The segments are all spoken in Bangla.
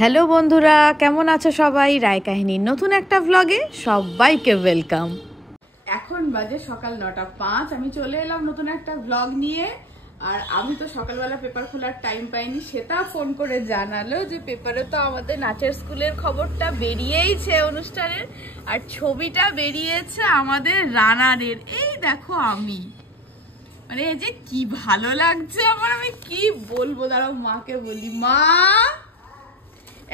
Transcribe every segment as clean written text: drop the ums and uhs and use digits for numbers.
হ্যালো বন্ধুরা, কেমন আছো সবাই? রায় কাহিনীর নতুন একটা ভ্লগে সবাইকে ওয়েলকাম। এখন বাজে সকাল 9:05। আমি চলে এলাম নতুন একটা ভ্লগ নিয়ে। আর আমি তো সকালবেলা পেপার খোলার টাইম পাইনি, সেটা ফোন করে জানালো যে পেপারে তো আমাদের নাচের স্কুলের খবরটা বেরিয়েইছে অনুষ্ঠানের, আর ছবিটা বেরিয়েছে আমাদের রানারের। এই দেখো আমি, মানে এই যে কি ভালো লাগছে আমার, আমি কি বলবো, দাঁড়াও মাকে বলি। মা,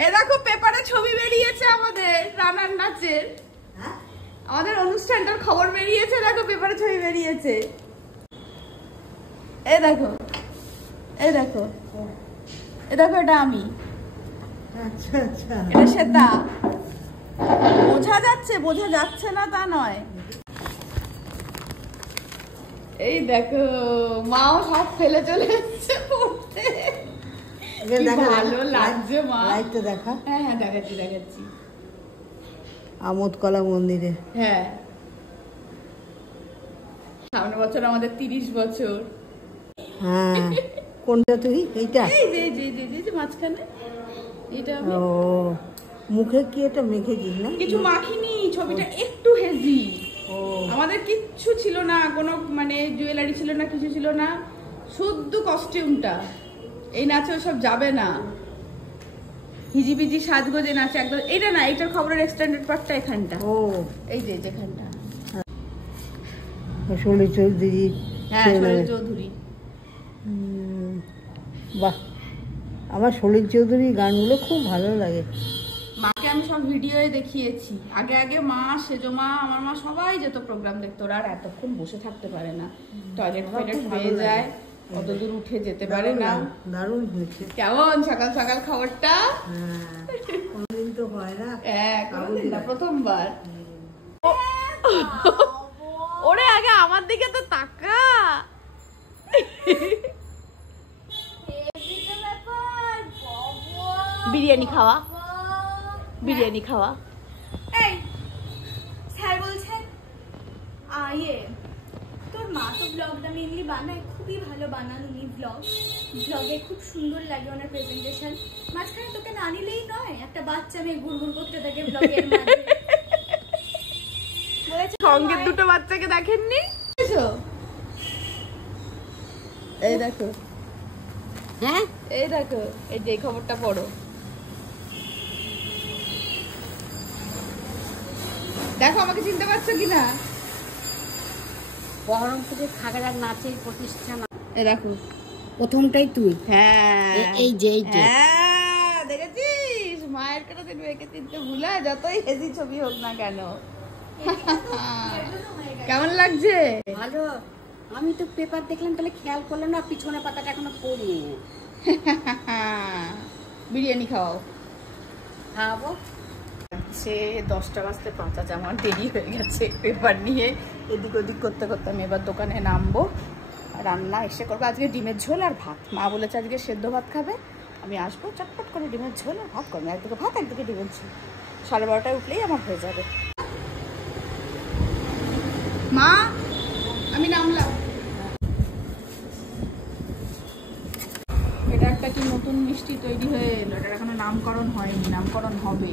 এ দেখো পেপারে ছবি বেরিয়েছে আমাদের রানার নাচের, আমাদের অনুষ্ঠানটার খবর বেরিয়েছে। দেখো পেপারে ছবি বেরিয়েছে, এই দেখো, এই দেখো, এই দেখো, এটা আমি। আচ্ছা আচ্ছা, এটা শ্বেতা। বোঝা যাচ্ছে, বোঝা যাচ্ছে না তা নয়। এই দেখো, মাও সব ফেলে চলে এসেছে পড়তে। ভালো লাগছে মা। লাইটটা দেখা। হ্যাঁ হ্যাঁ, দেখাচ্ছি দেখাচ্ছি। আমোদকলা মন্দিরে। হ্যাঁ, সামনের বছর আমাদের 30 বছর। হ্যাঁ, কোনটা তুই? এইটা? এই যে যে যে যে যে মাঝখানে এটা আমি। ও, মুখে কি এটা মেখেছিস না? কিছু মাখিনি, ছবিটা একটু হেজি। ও, আমাদের কিচ্ছু ছিল না, কোনো মানে জুয়েলারি ছিল না, কিছু ছিল না, শুদ্ধ কস্টিউমটা। এই নাচে সব যাবে না, হিজিবিজি সাজগোজে নাচে একদম। এটা না, এটার খবরের এক্সটেন্ডেড পার্টটা এখানটা। ও, এই যে যেখানটা। সলিল চৌধুরী। হ্যাঁ, সলিল চৌধুরী। বাহ, আমার সলিল চৌধুরীর গানগুলো খুব ভালো লাগে। মাকে আমি সব ভিডিওয়ে দেখিয়েছি। আগে আগে মা, সেজো মা, আমার মা সবাই যেত প্রোগ্রাম দেখতো। ওরা আর এতক্ষণ বসে থাকতে পারে না, টয়লেট ফয়লেট হয়ে যায়, অত দূর উঠে যেতে পারে না। দারুণ হয়েছে। কেমন সকাল সকাল খবরটা? কোনদিন তো হয় না। হ্যাঁ, কোনদিন না, প্রথমবার। ওরে আগে আমার দিকে তো তাকা। বিরিয়ানি খাওয়া, বিরিয়ানি খাওয়া। এই স্যার বলছেন তোর মা তো ব্লগটা মেনলি বানায়, খুবই ভালো বানান উনি ব্লগে খুব সুন্দর লাগে ওনার প্রেজেন্টেশন। মাঝখানে তোকে না নিলেই নয়, একটা বাচ্চা মেয়ে ঘুরঘুর করতে থাকে ব্লগের মাঝে। সঙ্গে দুটো বাচ্চাকে দেখেননি? এই দেখো, হ্যাঁ, এই দেখো, এই যে খবরটা পড়ো। দেখো আমাকে চিনতে পারছো কিনা? বহরমপুরের খাগড়ার নাচের প্রতিষ্ঠান। এই দেখো, প্রথমটাই তুই? হ্যাঁ, এই যে এই যে হ্যাঁ, দেখেছিস? মায়ের কাছে তুই মেয়েকে চিনতে ভুলা, যতই হেজি ছবি হোক না কেন। কেমন লাগছে? ভালো। আমি তো পেপার দেখলাম, তাহলে খেয়াল করলাম না পিছনে পাতাটা এখনো পড়িনি। বিরিয়ানি খাওয়াও। খাওয়াবো। সে 10টা বাজতে 5 আছে, আমার দেরি হয়ে গেছে পেপার নিয়ে এদিক ওদিক করতে করতে। আমি এবার দোকানে নামবো, রান্না এসে করবো। আজকে ডিমের ঝোল আর ভাত। মা বলেছে আজকে সেদ্ধ ভাত খাবে। আমি আসবো, চটপট করে ডিমের ঝোল আর ভাত করবো। একদিকে ভাত, একদিকে ডিমের ঝোল। 12:30টায় উঠলেই আমার হয়ে যাবে। মা, আমি নামলাম। এটা একটা কি নতুন মিষ্টি তৈরি হয়ে এলো, এটার এখনো নামকরণ হয়নি, নামকরণ হবে।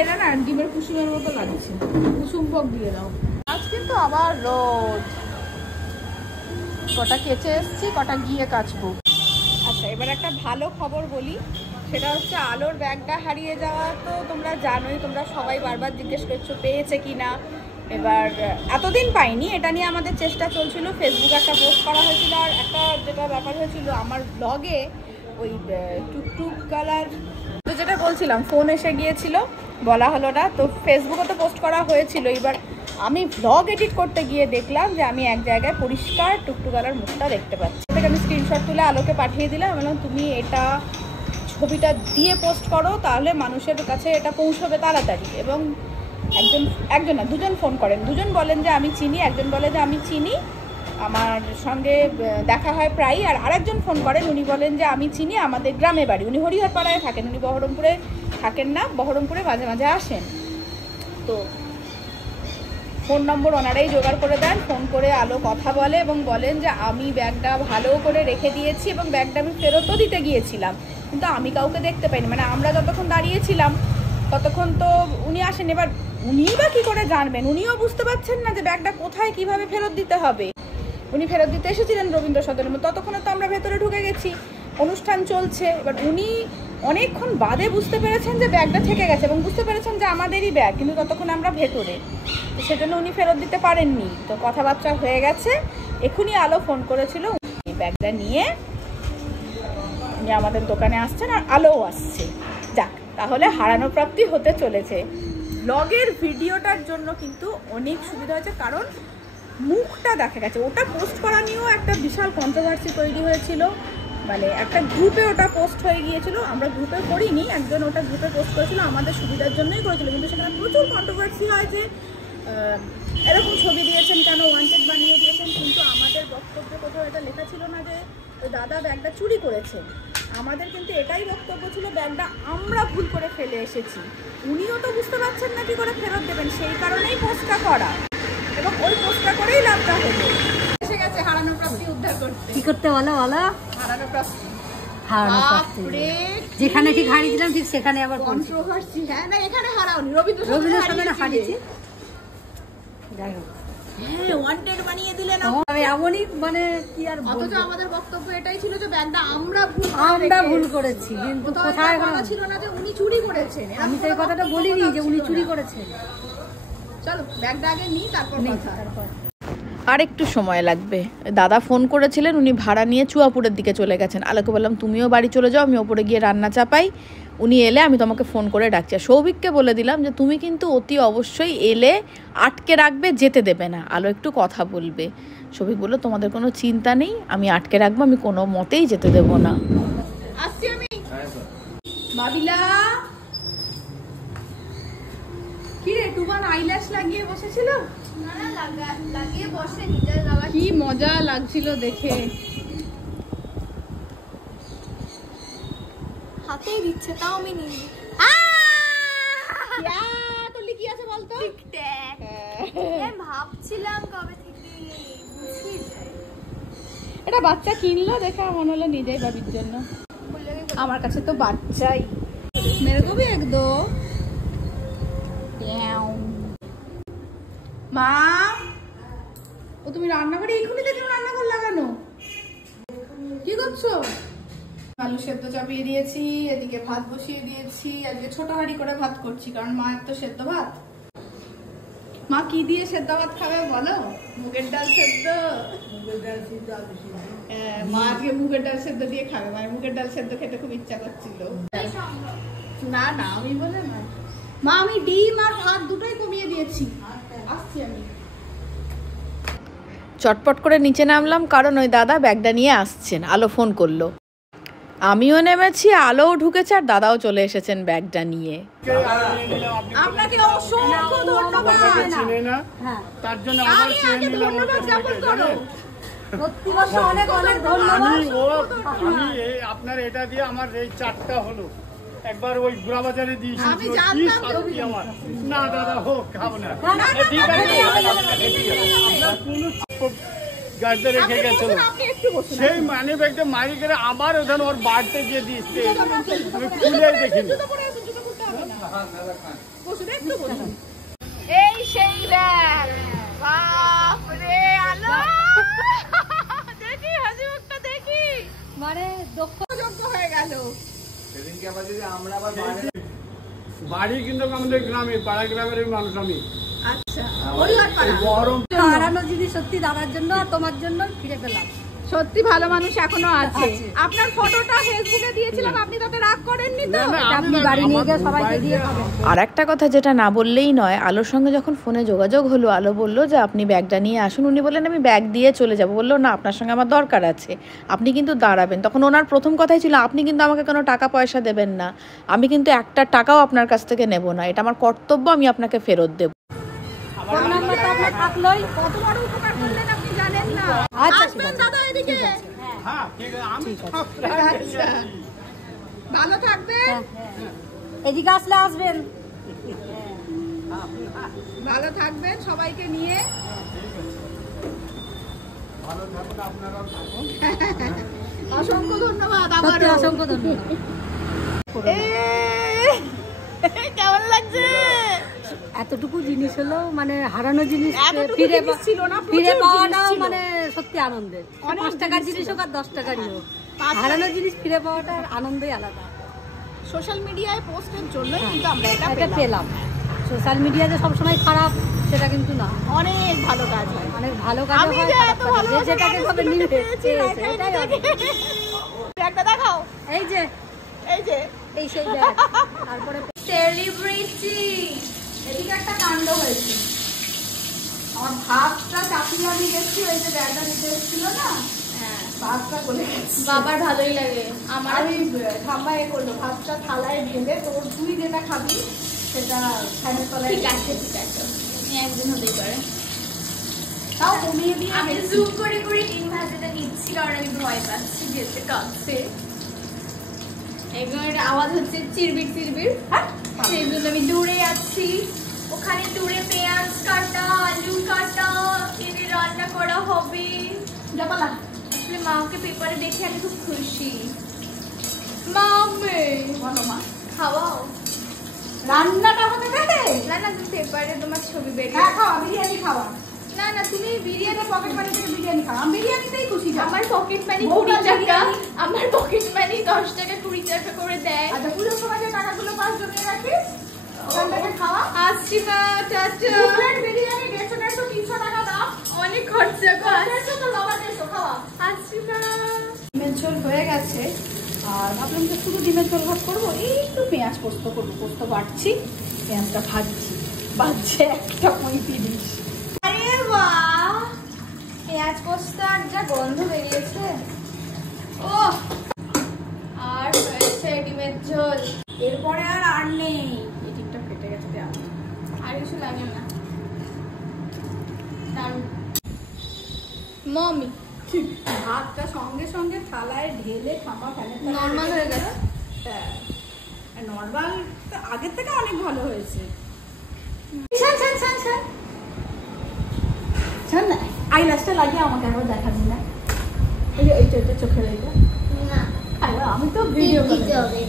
এটা না ডিমের কুসুমের মতো লাগছে, কুসুম ভোগ দিয়ে দাও। আজ কিন্তু আবার রোদ, কটা কেচে এসছি, কটা গিয়ে কাচবো। আচ্ছা, এবার একটা ভালো খবর বলি, সেটা হচ্ছে আলোর ব্যাগটা হারিয়ে যাওয়া তো তোমরা জানোই, তোমরা সবাই বারবার জিজ্ঞেস করছো পেয়েছে কিনা। এবার এতদিন পাইনি, এটা নিয়ে আমাদের চেষ্টা চলছিল। ফেসবুকে একটা পোস্ট করা হয়েছিল, আর একটা যেটা ব্যাপার হয়েছিল আমার ব্লগে, ওই টুকটুক কালার যেটা বলছিলাম, ফোন এসে গিয়েছিল, বলা হলো না। তো ফেসবুকে তো পোস্ট করা হয়েছিল। এবার আমি ব্লগ এডিট করতে গিয়ে দেখলাম যে আমি এক জায়গায় পরিষ্কার টুকটুকালার মুখটা দেখতে পাচ্ছি। সেটাকে আমি স্ক্রিনশট তুলে আলোকে পাঠিয়ে দিলাম। বললাম তুমি এটা ছবিটা দিয়ে পোস্ট করো, তাহলে মানুষের কাছে এটা পৌঁছবে তাড়াতাড়ি। এবং একজন না, দুজন ফোন করেন। দুজন বলেন যে আমি চিনি, একজন বলে যে আমি চিনি, আমার সঙ্গে দেখা হয় প্রায়ই। আর আরেকজন ফোন করেন, উনি বলেন যে আমি চিনি, আমাদের গ্রামে বাড়ি। উনি হরিহরপাড়ায় থাকেন, উনি বহরমপুরে থাকেন না, বহরমপুরে মাঝে মাঝে আসেন। তো ফোন নম্বর ওনারাই জোগাড় করে দেন। ফোন করে আলো কথা বলে এবং বলেন যে আমি ব্যাগটা ভালো করে রেখে দিয়েছি এবং ব্যাগটা আমি ফেরতও দিতে গিয়েছিলাম, কিন্তু আমি কাউকে দেখতে পাইনি। মানে আমরা যতক্ষণ দাঁড়িয়েছিলাম ততক্ষণ তো উনি আসেন। এবার উনিই বা কী করে জানবেন? উনিও বুঝতে পারছেন না যে ব্যাগটা কোথায় কিভাবে ফেরত দিতে হবে। উনি ফেরত দিতে এসেছিলেন রবীন্দ্র সদনের মধ্যে, ততক্ষণে তো আমরা ভেতরে ঢুকে গেছি, অনুষ্ঠান চলছে। এবার উনি অনেকক্ষণ বাদে বুঝতে পেরেছেন যে ব্যাগটা থেকে গেছে এবং বুঝতে পেরেছেন যে আমাদেরই ব্যাগ, কিন্তু ততক্ষণ আমরা ভেতরে, তো সেজন্য উনি ফেরত দিতে পারেননি। তো কথাবার্তা হয়ে গেছে। এখনই আলো ফোন করেছিল, এই ব্যাগটা নিয়ে উনি আমাদের দোকানে আসছেন আর আলোও আসছে। যাক, তাহলে হারানো প্রাপ্তি হতে চলেছে। ব্লগের ভিডিওটার জন্য কিন্তু অনেক সুবিধা হয়েছে, কারণ মুখটা দেখা গেছে। ওটা পোস্ট করা নিয়েও একটা বিশাল কন্ট্রোভার্সি তৈরি হয়েছিল, মানে একটা গ্রুপে ওটা পোস্ট হয়ে গিয়েছিল। আমরা গ্রুপে করিনি, একজন ওটা গ্রুপে পোস্ট করেছিল, আমাদের সুবিধার জন্যই করেছিল, কিন্তু সেখানে প্রচুর কন্ট্রোভার্সি হয় যে এরকম ছবি দিয়েছেন কেন, ওয়ান্টেড বানিয়ে দিয়েছেন। কিন্তু আমাদের বক্তব্যে কোথাও এটা লেখা ছিল না যে দাদা ব্যাগটা চুরি করেছে। আমাদের কিন্তু এটাই বক্তব্য ছিল, ব্যাগটা আমরা ভুল করে ফেলে এসেছি, উনিও তো বুঝতে পারছেন না কি করে ফেরত দেবেন, সেই কারণেই পোস্টটা করা এবং ওই পোস্টটা করেই লাভটা হলো। এসে গেছে হারানো প্রাপ্তি উদ্ধার করতে। কি করতে বলো বলো? হারানো প্রাপ্তি, হারানো প্রাপ্তি। যেখানে ঠিক হারিয়েছিলাম ঠিক সেখানে আবার কন্ট্রোভার্সি। হ্যাঁ না, এখানে হারাওনি, রবীন্দ্র সদনে হারিয়েছি। যাই হোক, হ্যাঁ ওয়ান্টেড বানিয়ে দিলেন। এমনই মানে কি আর বলবো, অথচ আমাদের বক্তব্য এটাই ছিল যে ব্যাগটা আমরা ভুল করেছি, কিন্তু কোথায় বলা ছিল না যে উনি চুরি করেছেন। আমি তো এই কথাটা বলিনি যে উনি চুরি করেছেন। চলো ব্যাগটা আগে নিই, তারপর তারপর আর একটু সময় লাগবে। দাদা ফোন করেছিলেন, উনি ভাড়া নিয়ে চুয়াপুরের দিকে চলে গেছেন। আলোকে বললাম তুমিও বাড়ি চলে যাও, আমি ওপরে গিয়ে রান্না চাপাই, উনি এলে আমি তোমাকে ফোন করে ডাকছি। আর সৌভিককে বলে দিলাম যে তুমি কিন্তু অতি অবশ্যই এলে আটকে রাখবে, যেতে দেবে না, আলো একটু কথা বলবে। সৌভিক বললো তোমাদের কোনো চিন্তা নেই, আমি আটকে রাখবো, আমি কোনো মতেই যেতে দেবো না। আসছি আমি। বাবিলা কি রে, টুবান আইল্যাশ লাগিয়ে বসেছিল? না না, লাগিয়ে বসে নিজের লাগা। কি মজা লাগছিল দেখে। হাতেই দিচ্ছে, তাও আমি নিই। কি আছে বলতো? ভাবছিলাম কবে থেকে বুঝিয়ে যায়। এটা বাচ্চা কিনলো দেখে মনে হলো নিজেই বাবির জন্য। আমার কাছে তো বাচ্চাই। মেরে কবি একদম। মা, ও তুমি রান্নাঘরে এখনই দেখলাম রান্নাঘর লাগানো, কি করছো? আলু সেদ্ধ চাপিয়ে দিয়েছি, এদিকে ভাত বসিয়ে দিয়েছি। আজকে ছোট হাঁড়ি করে ভাত করছি, কারণ মায়ের তো সেদ্ধ ভাত। মা কি দিয়ে সেদ্ধ ভাত খাবে বলো? মুগের ডাল সেদ্ধ। মা আজকে মুগের ডাল সেদ্ধ দিয়ে খাবে, মানে মুগের ডাল সেদ্ধ খেতে খুব ইচ্ছা করছিল। না না, আমি বলে না মা, আমি ডিম আর ভাত দুটোই কমিয়ে দিয়েছি। আসছি আমি। চটপট করে নিচে নামলাম, কারণ ওই দাদা ব্যাগটা নিয়ে আসছেন। আলো ফোন করলো, আমিও নেমেছি, আলোও ঢুকেছে আর দাদাও চলে এসেছেন ব্যাগটা নিয়ে। আপনাকে অসংখ্য ধন্যবাদ। তার জন্য আগে আগে ধন্যবাদ জ্ঞাপন করো। সত্যি বলতে অনেক অনেক ধন্যবাদ। আমি আপনার এটা দিয়ে আমার এই চারটা হলো। একবার ওই গুড়াবাজারে দিয়েছি, আমি জানতাম আমার না দাদা হোক খাবো না, ঠিক আছে গাড়িতে রেখে গেছিল, সেই মানি ব্যাগটা মারি করে আবার ওখানে ওর বাড়িতে গিয়ে দিচ্ছে, আমি খুলে দেখিনি। এই সেই ব্যাগ, বাপরে আলো, দেখি হাসি মুখটা দেখি, মানে দক্ষযোগ্য হয়ে গেল। বাড়ি কিন্তু আমাদের গ্রামে, পাড়া গ্রামের মানুষ আমি। আচ্ছা, হরিহরপাড়া। গরম হারানো জিনিস সত্যি দাদার জন্য আর তোমার জন্য ফিরে পেলাম। সত্যি ভালো মানুষ এখনো আছে। আপনার ফটোটা ফেসবুকে দিয়েছিলাম, আপনি তাতে রাগ করেননি তো? আপনি বাড়ি নিয়ে গিয়ে সবাইকে দিয়ে খাবেন। আর একটা কথা যেটা না বললেই নয়, আলোর সঙ্গে যখন ফোনে যোগাযোগ হলো, আলো বলল যে আপনি ব্যাগটা নিয়ে আসুন। উনি বললেন আমি ব্যাগ দিয়ে চলে যাব। বললো না, আপনার সঙ্গে আমার দরকার আছে, আপনি কিন্তু দাঁড়াবেন। তখন ওনার প্রথম কথাই ছিল আপনি কিন্তু আমাকে কোনো টাকা পয়সা দেবেন না, আমি কিন্তু একটা টাকাও আপনার কাছ থেকে নেব না, এটা আমার কর্তব্য, আমি আপনাকে ফেরত দেব। ফোন নাম্বারটা আপনার থাকলোই। কত বড় উপকার করলেন আপনি জানেন না। আচ্ছা, আসবেন দাদা এদিকে। হ্যাঁ ঠিক আছে, আমি আচ্ছা, ভালো থাকবেন। এদিকে আসলে আসবেন। ভালো থাকবেন সবাইকে নিয়ে। ভালো থাকুন, আপনারাও থাকুন। অসংখ্য ধন্যবাদ। সত্যি অসংখ্য ধন্যবাদ। কেমন লাগছে? এতটুকু জিনিস হলো মানে হারানো জিনিস এতটুকু ফিরে জিনিস ছিল না, প্রচুর ফিরে জিনিস পাওয়াটাও ছিল। মানে সত্যি আনন্দের। অনেক 5 টাকার জিনিস জিনিস ছিল। হোক আর 10 টাকারই হোক, পাঁচ হারানো জিনিস ফিরে পাওয়াটার আনন্দই আলাদা। সোশ্যাল মিডিয়ায় পোস্টের জন্য কিন্তু আমরা এটা এটা পেলাম। পেলাম। সোশ্যাল মিডিয়াতে সবসময় খারাপ সেটা কিন্তু না, অনেক ভালো কাজ হয়। অনেক ভালো কাজ আমি হয়, যে খারাপ এত কাজও হয়। যে ভালোবাসা যেটাকে ভাবে মানুষগুলোকে নিবে পেয়েছি, এটাই অনেক। একটা দেখাও, এই যে এই যে এই সেই ব্যাগ, তারপরে সেলিব্রিটি এদিকে একটা কাণ্ড হয়েছে। আমার ভাতটা চাপিয়ে আমি গেছি, ওই যে ব্যাগটা নিতে এসেছিল না, হ্যাঁ ভাতটা গলে গেছে। বাবার ভালোই লাগে আমার। আমি ঠাম্মা এ করলো, ভাতটা থালায় ঢেলে তোর তুই যেটা খাবি সেটা ফ্যানের তলায় ঠিক আছে ঠিক আছে, একদিন হতেই পারে। তাও কমিয়ে দিয়ে আমি জুম করে করে ডিম ভাজাটা নিচ্ছি কারণ আমি ভয় পাচ্ছি যেতে কাছে। এবার আওয়াজ হচ্ছে চিরবির চিরবির, সেই জন্য আমি দূরে আছি। ওখানে দূরে পেঁয়াজ কাটা, আলু কাটা, এনে রান্না করা হবে। যাবালা আসলে মাকে পেপারে দেখে আমি খুব খুশি। মামে বলো মা, খাওয়াও। রান্নাটা হতে দেবে? না না, তুমি পেপারে তোমার ছবি বেরিয়ে। হ্যাঁ খাওয়া, বিরিয়ানি খাওয়া। না না, তুমি বিরিয়ানি পকেট মানি থেকে বিরিয়ানি খাওয়া, আমি বিরিয়ানিতেই খুশি। আমার পকেট মানি বউটা 20 টাকা, বিরিয়ানি। আমার পকেট মানি 10 টাকা 20 টাকা করে দেয়। আচ্ছা, পুজোর সময় যে টাকাগুলো পাস জমিয়ে রাখিস ওখান থেকে খাওয়া। আসছি মা, টাটা। দু প্লেট বিরিয়ানি 150-300 টাকা দাম। অনেক খরচা কর। 150 তো বাবা 150 খাওয়া। আসছি মা। ডিমের ঝোল হয়ে গেছে, আর ভাবলাম যে শুধু ডিমের ঝোল ভাত করবো, একটু পেঁয়াজ পোস্ত করবো। পোস্ত বাটছি, পেঁয়াজটা ভাজছি, বাজছে 1:35। আরে বাহ, পেঁয়াজ পোস্তার যা গন্ধ বেরিয়েছে। ও, আর হয়েছে ডিমের ঝোল। এরপরে আর নেই। এই দিকটা ফেটে গেছে পেঁয়াজ। আর কিছু লাগে না। দারুণ। মমি ভাতটা সঙ্গে সঙ্গে থালায় ঢেলে খাপা ফেলে নর্মাল হয়ে গেছে। নর্মাল আগের থেকে অনেক ভালো হয়েছে। ছাড় ছাড় ছাড় ছাড়। শোন না, আইল্যাশটা লাগিয়ে আমাকে একবার দেখাবি না? এই যে এইটা চোখের এইটা। না, আরে আমি তো ভিডিও টিপ দিতে হবে।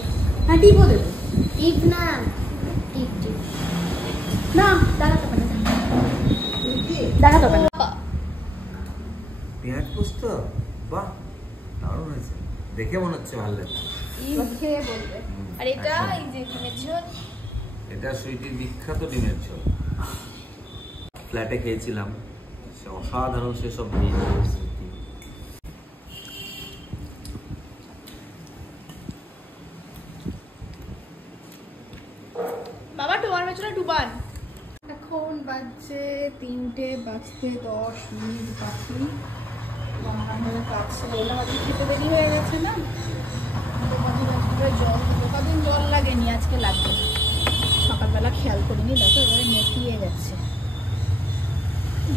হ্যাঁ টিপও দেবো। টিপ না, টিপ টিপ। না দেখাতে পারে না, দেখাতে পারে না। পেঁয়াজ পোস্ত, বাহ দারুণ হয়েছে, দেখে মনে হচ্ছে ভালো লাগছে। খেয়ে বলবে। আর এটা এই যে ডিমের ঝোল। এটা সুইটির বিখ্যাত ডিমের ঝোল, ফ্ল্যাটে খেয়েছিলাম, সে অসাধারণ সেসব দিন। বাবা তোমার মেচলে ডুবান। এখন বাজছে 3টে বাজতে 10 মিনিট বাকি। রান্না হয়ে কাছে এলাম, আজকে খেতে দেরি হয়ে গেছে না। জল দিতে কদিন জল লাগেনি, আজকে লাগবে। সকালবেলা খেয়াল করিনি, দেখো এবারে নেতিয়ে গেছে।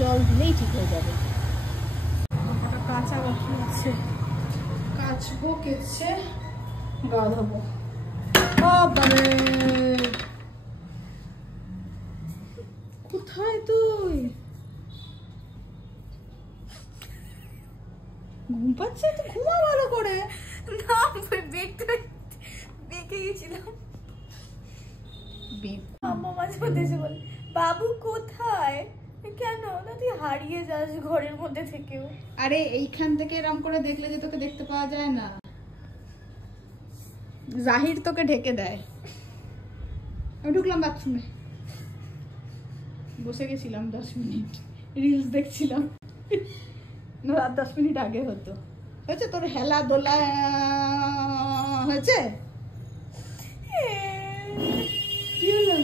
জল দিলেই ঠিক হয়ে যাবে। একটা কাঁচা বাকি আছে, কাচবো, কেচে গা ধোবো। বাবারে, কোথায় তুই? ঘুম পাচ্ছে? তো ঘুমা ভালো করে। না, বেগটা বেঁকে গেছিলাম। আম্মা মাঝে মধ্যে এসে বলে, বাবু কোথায়? কেন না, তুই হারিয়ে যাস ঘরের মধ্যে থেকেও। আরে এইখান থেকে এরম করে দেখলে যে তোকে দেখতে পাওয়া যায় না, জাহির তোকে ঢেকে দেয়। আমি ঢুকলাম বাথরুমে, বসে গেছিলাম 10 মিনিট, রিলস দেখছিলাম। না, রাত 10 মিনিট আগে হতো। হয়েছে তোর হেলা দোলা হয়েছে? কি হলো?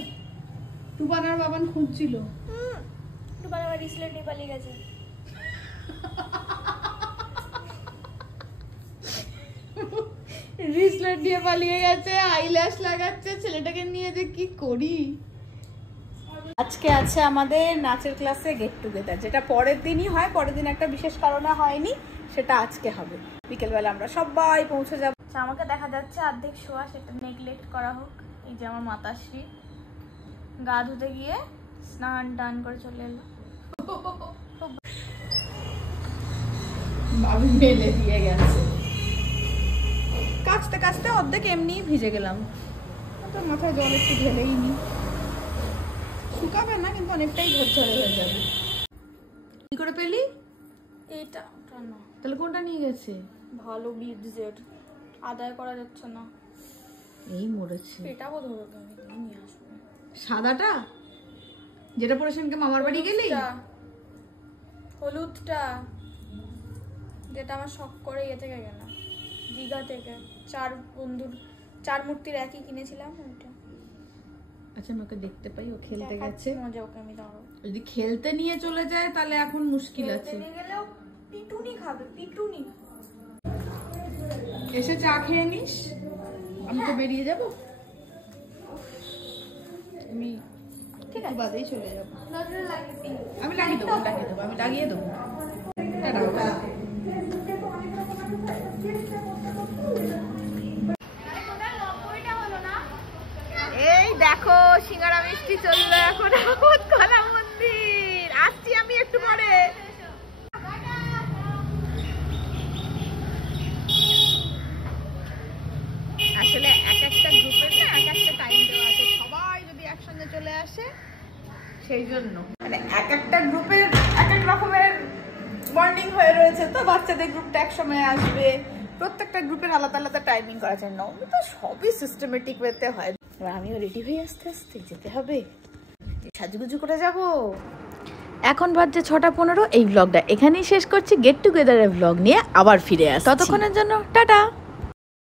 টুবানার বাবান খুঁজছিল। তোমার আবার রিসলেট নিয়ে পালিয়ে গেছে। রিসলেট দিয়ে পালিয়ে গেছে, আইল্যাশ লাগাচ্ছে। ছেলেটাকে নিয়ে যে কি করি। আজকে আছে আমাদের নাচের ক্লাসে গেট টুগেদার, যেটা পরের দিনই হয়। পরের দিন একটা বিশেষ কারণে হয়নি, সেটা আজকে হবে। বিকেলবেলা আমরা সবাই পৌঁছে যাব। আমাকে দেখা যাচ্ছে অর্ধেক শোয়া, সেটা নেগলেক্ট করা হোক। এই যে আমার মাতাশ্রী, গা ধুতে গিয়ে স্নান টান করে চলে এলো। ভাবি মেলে দিয়ে গেছে, কাচতে কাচতে অর্ধেক এমনিই ভিজে গেলাম। তো মাথায় জল একটু ঢেলেই নি, শুকাবে না কিন্তু অনেকটাই ঝরঝরে হয়ে যাবে। কি করে পেলি? এইটা ওটা না, তাহলে কোনটা নিয়ে গেছে? ভালো বিজের আদায় করা যাচ্ছে না। এই মরেছে। এটা বোধ হবে আমি নিয়ে আসবো। সাদাটা যেটা পরে সেনকে মামার বাড়ি গেলি? হলুদটা যেটা আমার শখ করে ইয়ে থেকে গেলাম, দীঘা থেকে। চার মূর্তির একই কিনেছিলাম ওইটা। আচ্ছা আমি ওকে দেখতে পাই, ও খেলতে গেছে। মজা, ওকে আমি দাঁড়াবো। যদি খেলতে নিয়ে চলে যায় তাহলে এখন মুশকিল আছে। নিয়ে গেলেও পিটুনি খাবে, পিটুনি। এসে চা খেয়ে নিস, আমি তো বেরিয়ে যাব। আমি ঠিক আছে বাদেই চলে যাব। নজরে লাগিয়ে আমি লাগিয়ে দেবো, আমি লাগিয়ে দেবো। এই দেখো সিঙ্গারা মিষ্টি চললো এখন কলা মন্দির। আসছি আমি একটু পরে। আসলে এক একটা গ্রুপের না এক একটা টাইম দেওয়া আছে, সবাই যদি একসঙ্গে চলে আসে সেই জন্য। মানে এক একটা গ্রুপের এক এক রকমের বন্ডিং হয়ে রয়েছে, তো বাচ্চাদের গ্রুপটা এক সময় আসবে, প্রত্যেকটা গ্রুপের আলাদা আলাদা টাইমিং করা যায়। নবমী তো সবই সিস্টেমেটিক ওয়েতে হয়। এবার আমিও রেডি হয়ে আস্তে আস্তে যেতে হবে, সাজুগুজু করে যাব। এখন বাজছে 6:15। এই ব্লগটা এখানেই শেষ করছি। গেট টুগেদারের ব্লগ নিয়ে আবার ফিরে আসছি, ততক্ষণের জন্য টাটা।